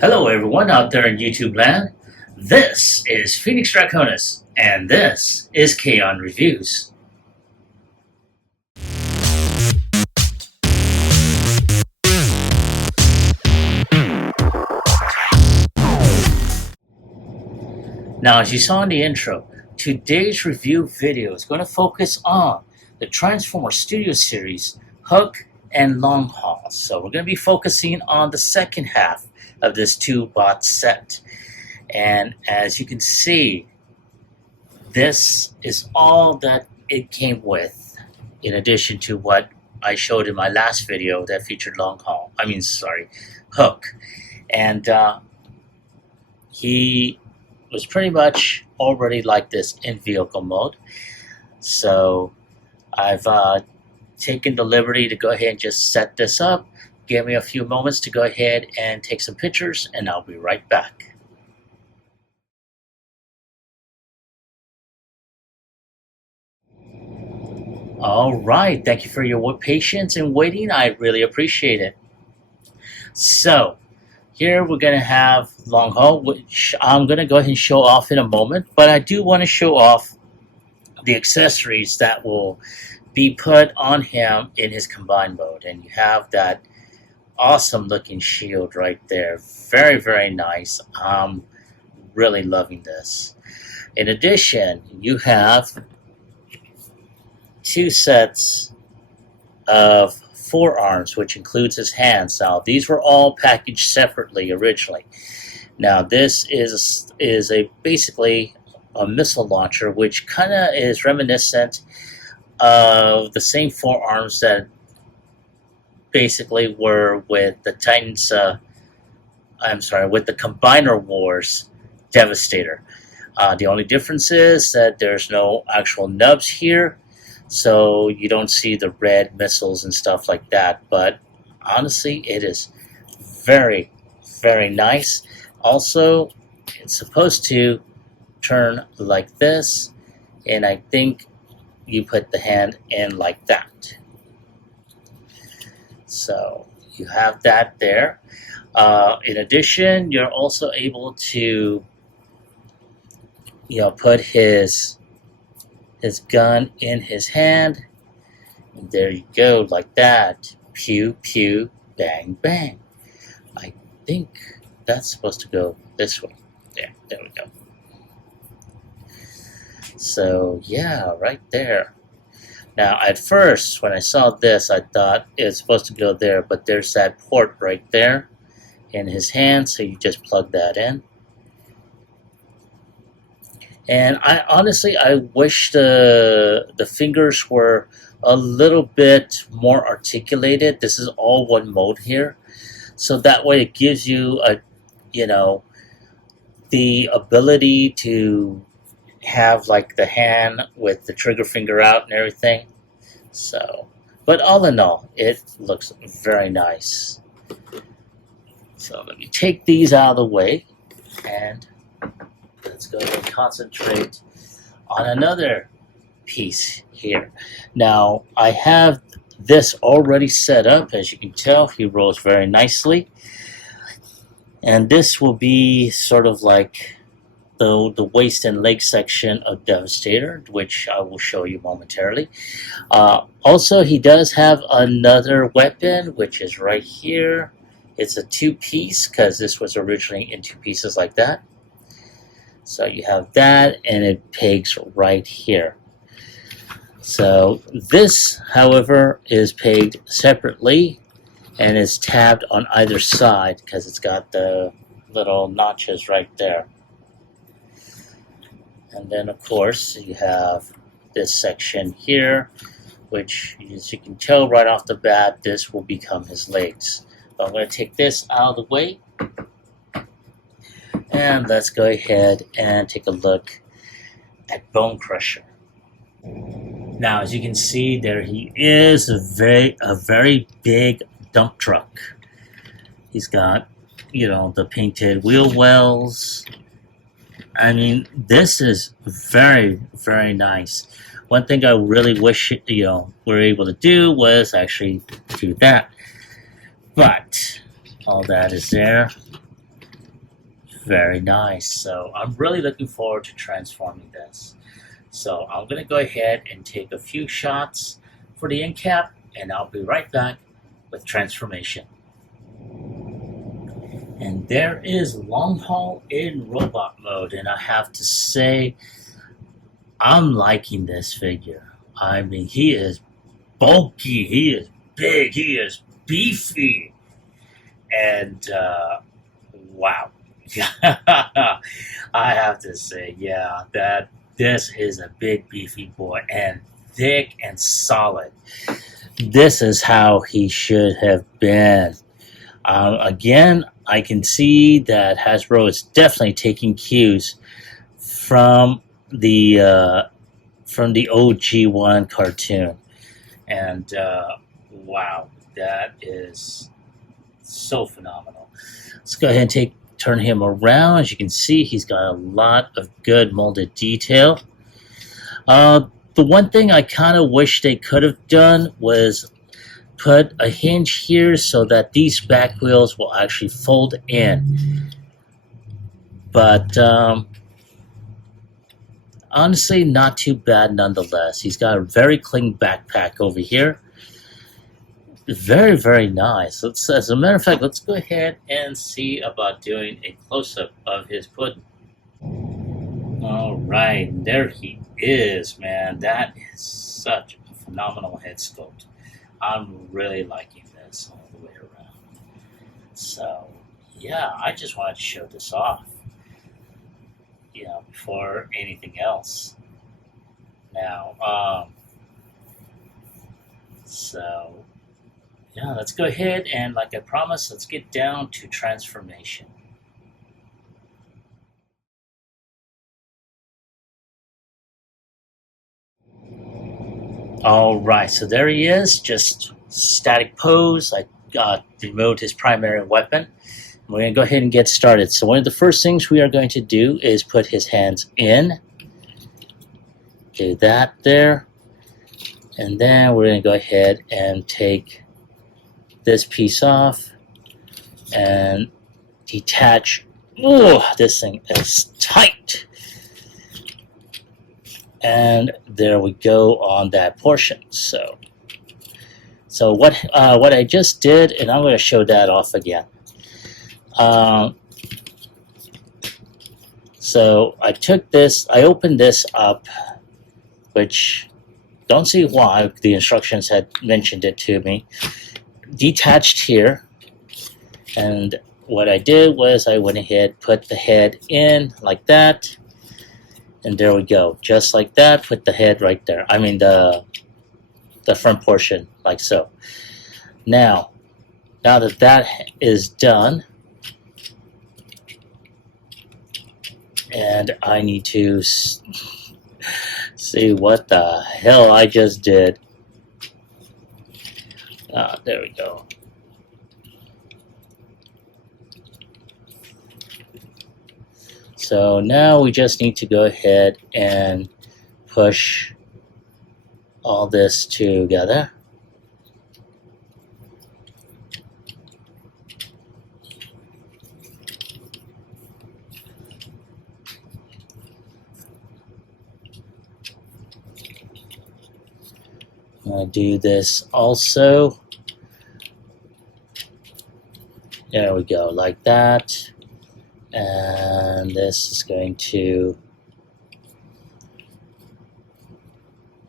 Hello everyone out there in YouTube land. This is Phoenix Draconis, and this is Kaon Reviews. Now, as you saw in the intro, today's review video is going to focus on the Transformer Studio Series Hook and Long Haul. So we're going to be focusing on the second half of this two-bot set. And as you can see, this is all that it came with, in addition to what I showed in my last video that featured Hook. And he was pretty much already like this in vehicle mode. So I've taken the liberty to go ahead and just set this up. Give me a few moments to go ahead and take some pictures, and I'll be right back. All right, thank you for your patience and waiting. I really appreciate it. So here we're going to have Long Haul, which I'm going to go ahead and show off in a moment, but I do want to show off the accessories that will be put on him in his combined mode. And you have that awesome looking shield right there. Very, very nice. I'm really loving this. In addition, you have two sets of forearms, which includes his hands. Now, these were all packaged separately originally. Now, this is basically a missile launcher, which kind of is reminiscent of the same forearms that basically were with the Titans, with the Combiner Wars Devastator. The only difference is that there's no actual nubs here, so you don't see the red missiles and stuff like that. But honestly, it is very, very nice. Also, it's supposed to turn like this, and I think you put the hand in like that. So you have that there. In addition, you're also able to, put his gun in his hand. And there you go, like that. Pew, pew, bang, bang. I think that's supposed to go this way. There we go. So yeah, right there. Now, at first, when I saw this, I thought it's supposed to go there, but there's that port right there in his hand, so you just plug that in. And I honestly wish the fingers were a little bit more articulated. This is all one mode here, so that way it gives you the ability to have like the hand with the trigger finger out and everything. So, but all in all, it looks very nice. So let me take these out of the way, and let's go and concentrate on another piece here. Now, I have this already set up. As you can tell, he rolls very nicely. And this will be sort of like the waist and leg section of Devastator, which I will show you momentarily. Also, he does have another weapon, which is right here. It's a two-piece, because this was originally in two pieces like that. So you have that, and it pegs right here. So this, however, is pegged separately and is tabbed on either side because it's got the little notches right there. And then, of course, you have this section here, which, as you can tell right off the bat, this will become his legs. So I'm going to take this out of the way, and let's go ahead and take a look at Bone Crusher. Now, as you can see, there he is, a very big dump truck. He's got, the painted wheel wells. I mean, this is very, very nice. One thing I really wish, we're able to do was actually do that. But all that is there. Very nice. So I'm really looking forward to transforming this. So I'm going to go ahead and take a few shots for the end cap, and I'll be right back with transformation. And there is Long Haul in robot mode, and I have to say, I'm liking this figure. I mean, he is bulky, he is big, he is beefy, and wow. I have to say, yeah, that this is a big beefy boy and thick and solid. This is how he should have been. Again, I can see that Hasbro is definitely taking cues from the OG1 cartoon, and wow, that is so phenomenal. Let's go ahead and turn him around. As you can see, he's got a lot of good molded detail. The one thing I kind of wish they could have done was put a hinge here so that these back wheels will actually fold in. But honestly, not too bad nonetheless. He's got a very clean backpack over here. Very, very nice. As a matter of fact, let's go ahead and see about doing a close-up of his pudding. All right, there he is, man. That is such a phenomenal head sculpt. I'm really liking this all the way around. So, yeah, I just wanted to show this off, before anything else. Now, so, yeah, let's go ahead and, like I promised, let's get down to transformation. All right, so there he is, just static pose. I removed his primary weapon. We're going to go ahead and get started. So one of the first things we are going to do is put his hands in. Do that there. And then we're going to go ahead and take this piece off and detach. Oh, this thing is tight. And there we go on that portion. So what I just did, and I'm going to show that off again. So I took this, I opened this up, which don't see why, the instructions had mentioned it to me. Detached here, and what I did was I went ahead, put the head in like that, and there we go, just like that. Put the head right there. I mean the front portion, like so. Now that that is done, and I need to see what the hell I just did. There we go. So now we just need to go ahead and push all this together. I'll do this also. There we go, like that. And this is going to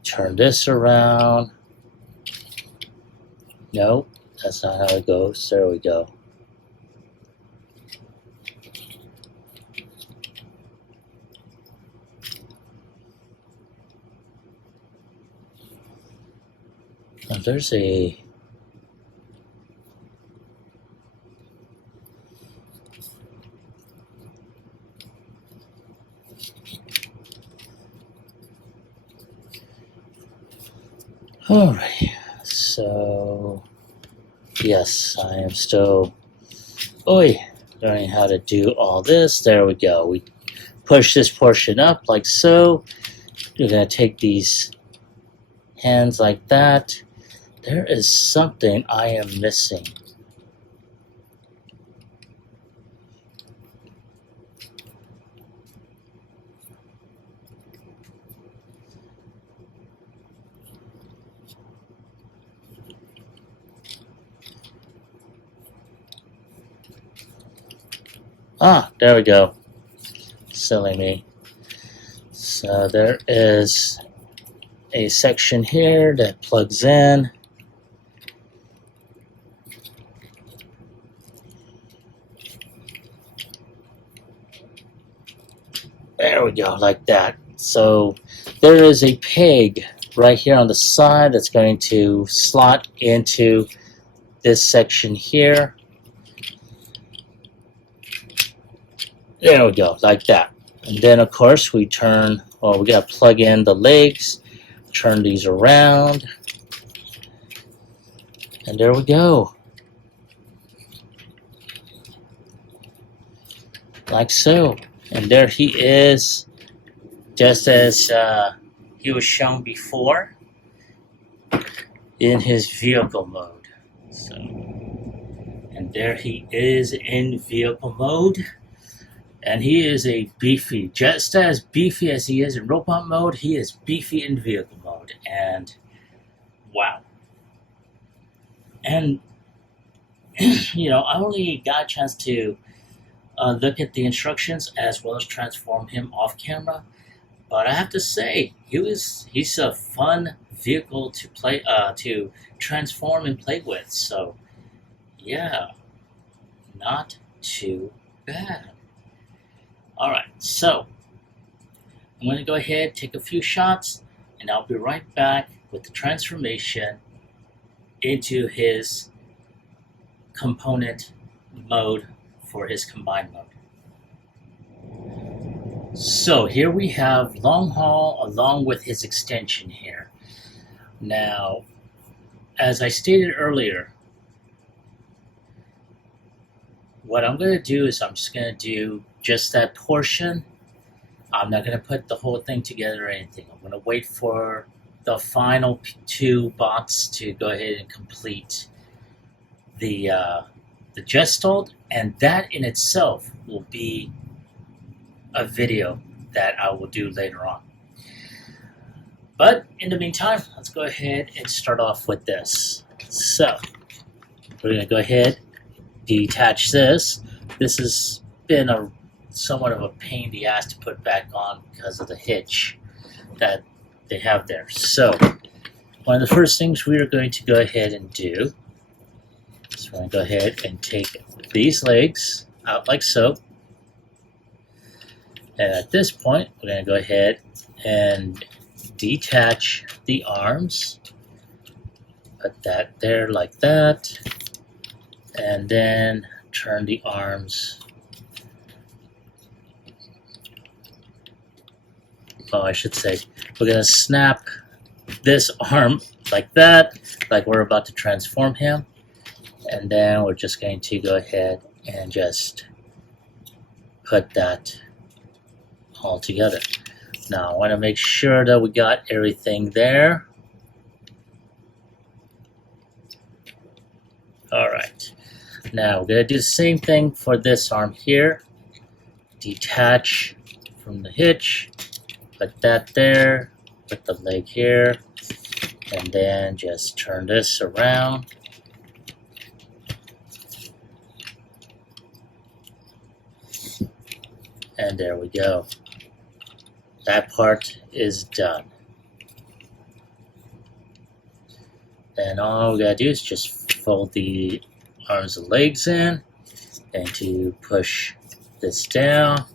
turn this around. Nope, that's not how it goes. There we go. Now there's a Alright, so yes, I am still learning how to do all this. There we go. We push this portion up like so. We're going to take these hands like that. There is something I am missing. Ah, there we go. Silly me. So there is a section here that plugs in. There we go, like that. So there is a peg right here on the side that's going to slot into this section here. There we go, like that. And then of course we turn, well, we gotta plug in the legs, turn these around, and there we go. Like so. And there he is, just as he was shown before in his vehicle mode. So, and there he is in vehicle mode. And he is a beefy, just as beefy as he is in robot mode, he is beefy in vehicle mode. And wow. And, you know, I only got a chance to look at the instructions as well as transform him off camera. But I have to say, he's a fun vehicle to play, to transform and play with. So, yeah, not too bad. Alright, so I'm going to go ahead, take a few shots, and I'll be right back with the transformation into his component mode for his combined mode. So here we have long haul along with his extension here. Now, as I stated earlier, what I'm going to do is I'm just going to do just that portion. I'm not going to put the whole thing together or anything. I'm going to wait for the final two bots to go ahead and complete the gestalt, and that in itself will be a video that I will do later on. But in the meantime, let's go ahead and start off with this. So we're going to go ahead, detach this. This has been a somewhat of a pain in the ass to put back on because of the hitch that they have there. So one of the first things we are going to go ahead and do is we're going to go ahead and take these legs out like so. And at this point, we're going to go ahead and detach the arms. Put that there like that. And then turn the arms. Oh, I should say, we're going to snap this arm like that, like we're about to transform him. And then we're just going to go ahead and just put that all together. Now I want to make sure that we got everything there. Alright, now we're going to do the same thing for this arm here. Detach from the hitch, put that there, put the leg here, and then just turn this around. And there we go. That part is done. Then all we gotta do is just fold the arms and legs in, and to push this down,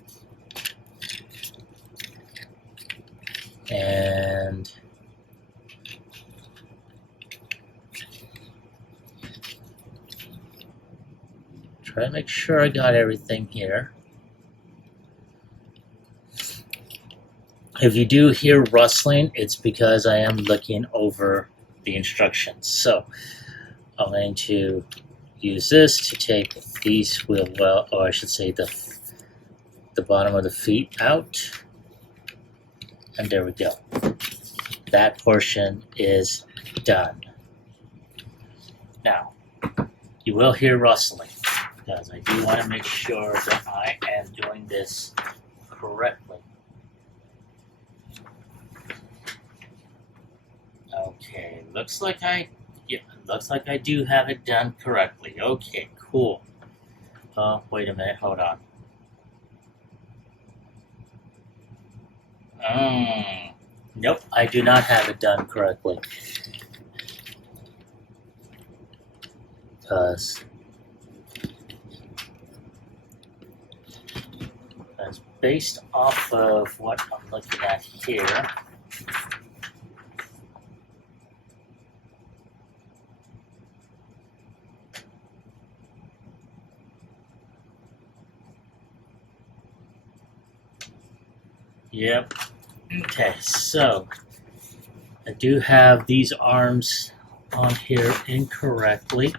and try to make sure I got everything here. If you do hear rustling, it's because I am looking over the instructions. So I'm going to use this to take these wheel well, or I should say the bottom of the feet out. And there we go. That portion is done. Now, you will hear rustling because I do want to make sure that I am doing this correctly. Okay, looks like I do have it done correctly. Okay, cool. Oh, wait a minute, hold on. Nope, I do not have it done correctly. Because that's based off of what I'm looking at here. Yep. Okay, so I do have these arms on here incorrectly.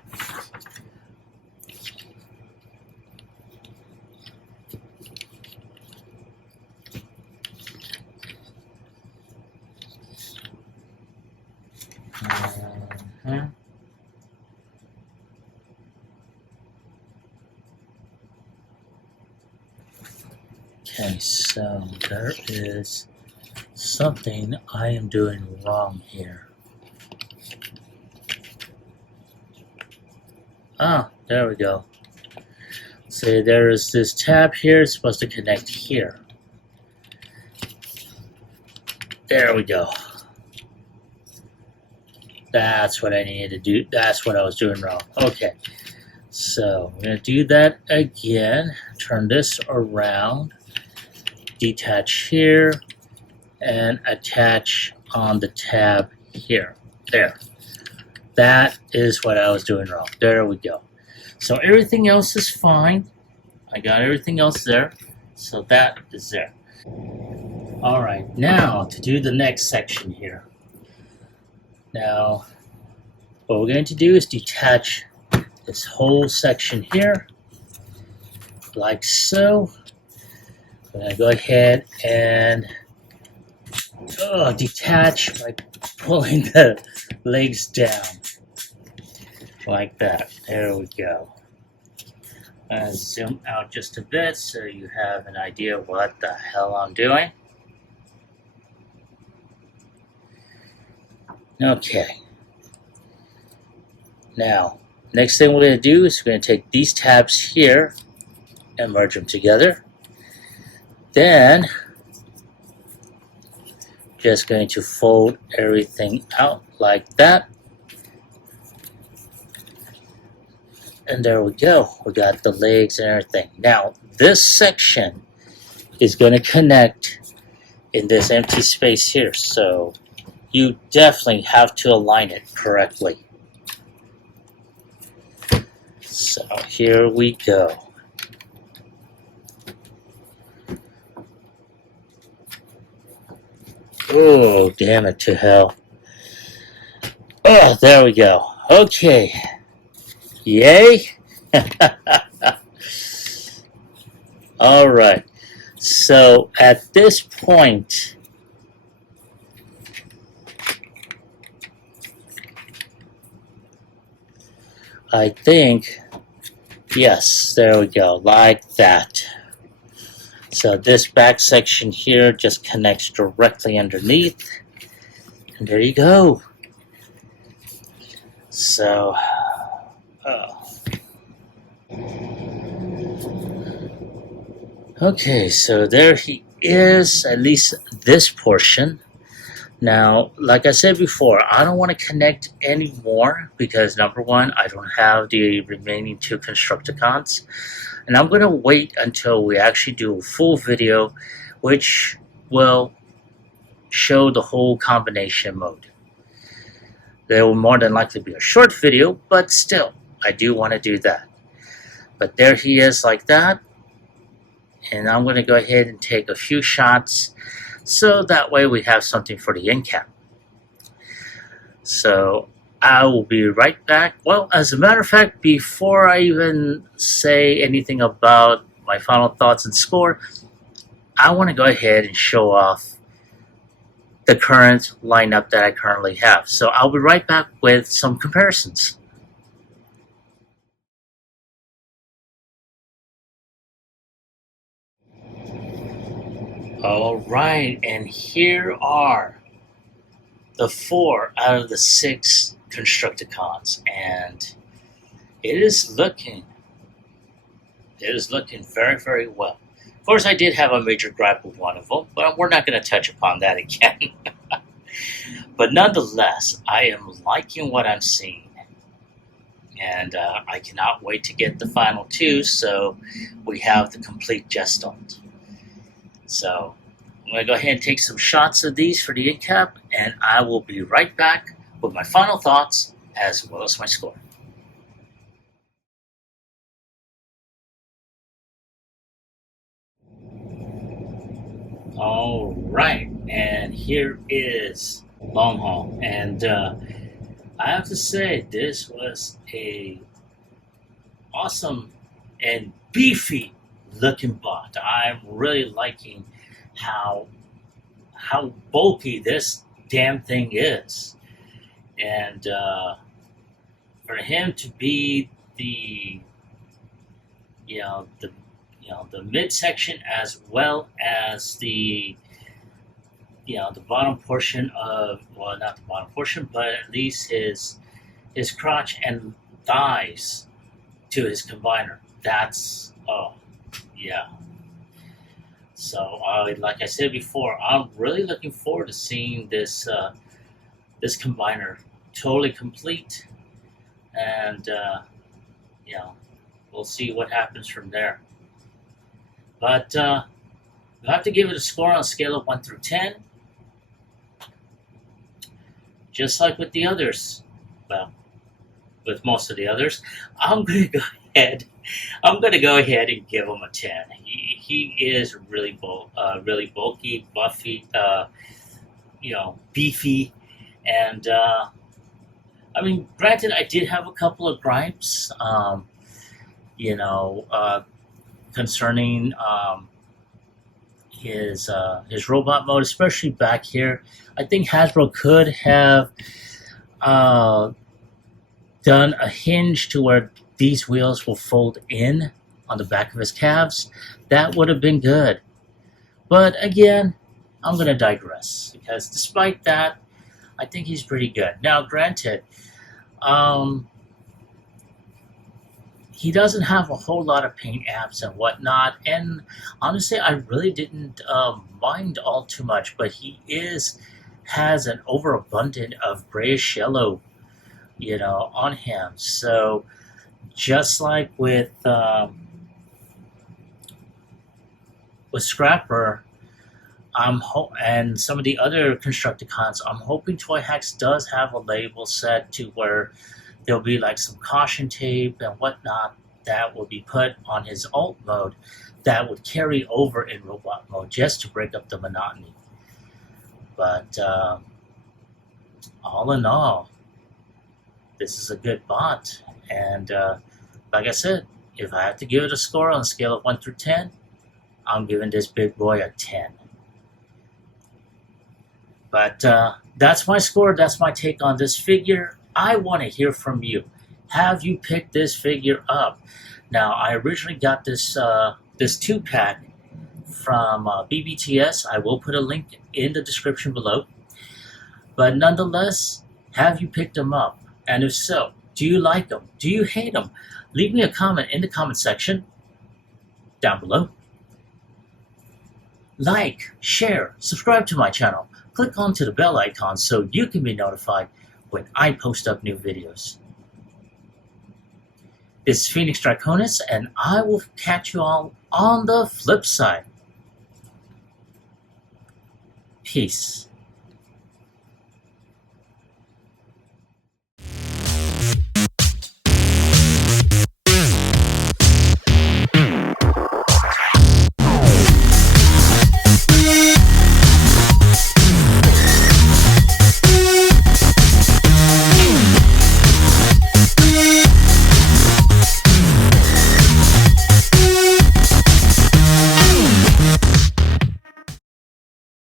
Okay, so there is something I am doing wrong here. Ah, there we go. See, there is this tab here, it's supposed to connect here. There we go. That's what I needed to do. That's what I was doing wrong. Okay, so I'm going to do that again. Turn this around. Detach here. And attach on the tab here. There. That is what I was doing wrong. There we go. So everything else is fine. I got everything else there. So that is there. Alright, now to do the next section here. Now, what we're going to do is detach this whole section here, like so. I'm going to go ahead and detach by pulling the legs down, like that. There we go. Zoom out just a bit so you have an idea of what the hell I'm doing. Okay. Now, next thing we're going to do is we're going to take these tabs here and merge them together. Then, just going to fold everything out like that. And there we go. We got the legs and everything. Now, this section is going to connect in this empty space here. So, you definitely have to align it correctly. So, here we go. Oh, damn it to hell. Oh, there we go. Okay. Yay. All right. So at this point, I think, yes, there we go, like that. So this back section here just connects directly underneath. And there you go. So, okay, so there he is, at least this portion. Now, like I said before, I don't want to connect anymore because number one, I don't have the remaining two Constructicons. And I'm going to wait until we actually do a full video, which will show the whole combination mode. There will more than likely be a short video, but still, I do want to do that. But there he is like that. And I'm going to go ahead and take a few shots so that way we have something for the end cap. So I will be right back. Well, as a matter of fact, before I even say anything about my final thoughts and score, I want to go ahead and show off the current lineup that I currently have. So I'll be right back with some comparisons. All right, and here are the 4 out of the 6 Constructicons, and it is looking very, very well. course, I did have a major gripe with one of them, but we're not going to touch upon that again. But nonetheless, I am liking what I'm seeing. And I cannot wait to get the final two, so we have the complete Gestalt. So I'm going to go ahead and take some shots of these for the end cap, and I will be right back with my final thoughts as well as my score. All right, and here is Long Haul, and I have to say this was a awesome and beefy looking bot. I'm really liking how bulky this damn thing is, and for him to be the the midsection as well as the the bottom portion of, well, not the bottom portion, but at least his crotch and thighs to his combiner. That's, oh yeah. So like I said before, I'm really looking forward to seeing this this combiner totally complete, and we'll see what happens from there. But I have to give it a score on a scale of 1 through 10. Just like with the others, well, with most of the others, I'm gonna go ahead and give him a 10. He is really really bulky, buffy, beefy, and I mean, granted, I did have a couple of gripes, concerning his robot mode, especially back here. I think Hasbro could have done a hinge to where these wheels will fold in on the back of his calves. That would have been good. But again, I'm going to digress, because despite that, I think he's pretty good. Now, granted, he doesn't have a whole lot of paint apps and whatnot, and honestly, I really didn't mind all too much, but he has an overabundance of grayish yellow, on him. So just like with Scrapper, and some of the other Constructicons, I'm hoping Toy Hacks does have a label set to where there'll be like some caution tape and whatnot that will be put on his alt mode that would carry over in robot mode, just to break up the monotony. But all in all, this is a good bot, and like I said, if I have to give it a score on a scale of 1 through 10, I'm giving this big boy a 10. But that's my score. That's my take on this figure. I want to hear from you. Have you picked this figure up? Now, I originally got this 2-pack from BBTS. I will put a link in the description below. But nonetheless, have you picked them up? And if so, do you like them? Do you hate them? Leave me a comment in the comment section down below. Like, share, subscribe to my channel. Click onto the bell icon so you can be notified when I post up new videos. This is Phoenix Draconis, and I will catch you all on the flip side. Peace.